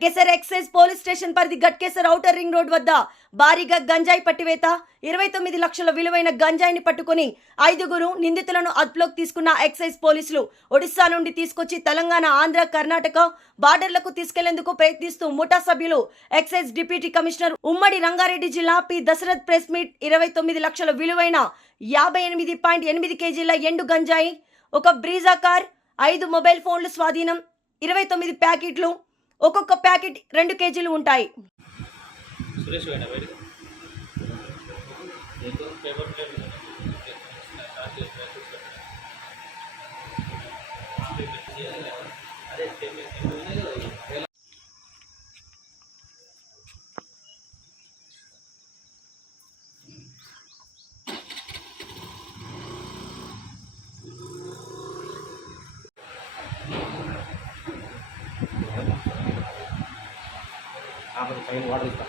Ghatkesar excise police station పరిధి Ghatkesar outer ring road వద్ద భారీగా గంజాయి పట్టివేత 29 లక్షల విలువైన గంజాయిని పట్టుకుని 5 నిందితులను అదుపులోకి తీసుకున్న ఎక్సైజ్ పోలీసులు ఒడిశా నుండి తీసుకొచ్చి తెలంగాణ, ఆంధ్ర, కర్ణాటక బార్డర్లకు తీసుకెళ్లేందుకు ప్రయత్నిస్తూ ముఠా సభ్యులు ఎక్సైజ్ డిప్యూటీ కమిషనర్ ఉమ్మడి రంగారెడ్డి జిల్లా పి దశరథ్ ప్రెస్ మీట్ 29 లక్షల విలువైన 58.8 కేజీల ఎండు గంజాయి, ఒక బ్రీజా కార్, 5 మొబైల్ ఫోన్లు స్వాధీనం, 29 ప్యాకెట్లు, ఒక్కొక్క ప్యాకెట్ 2 కేజీలు ఉంటాయి. వాటర్ ఇస్తా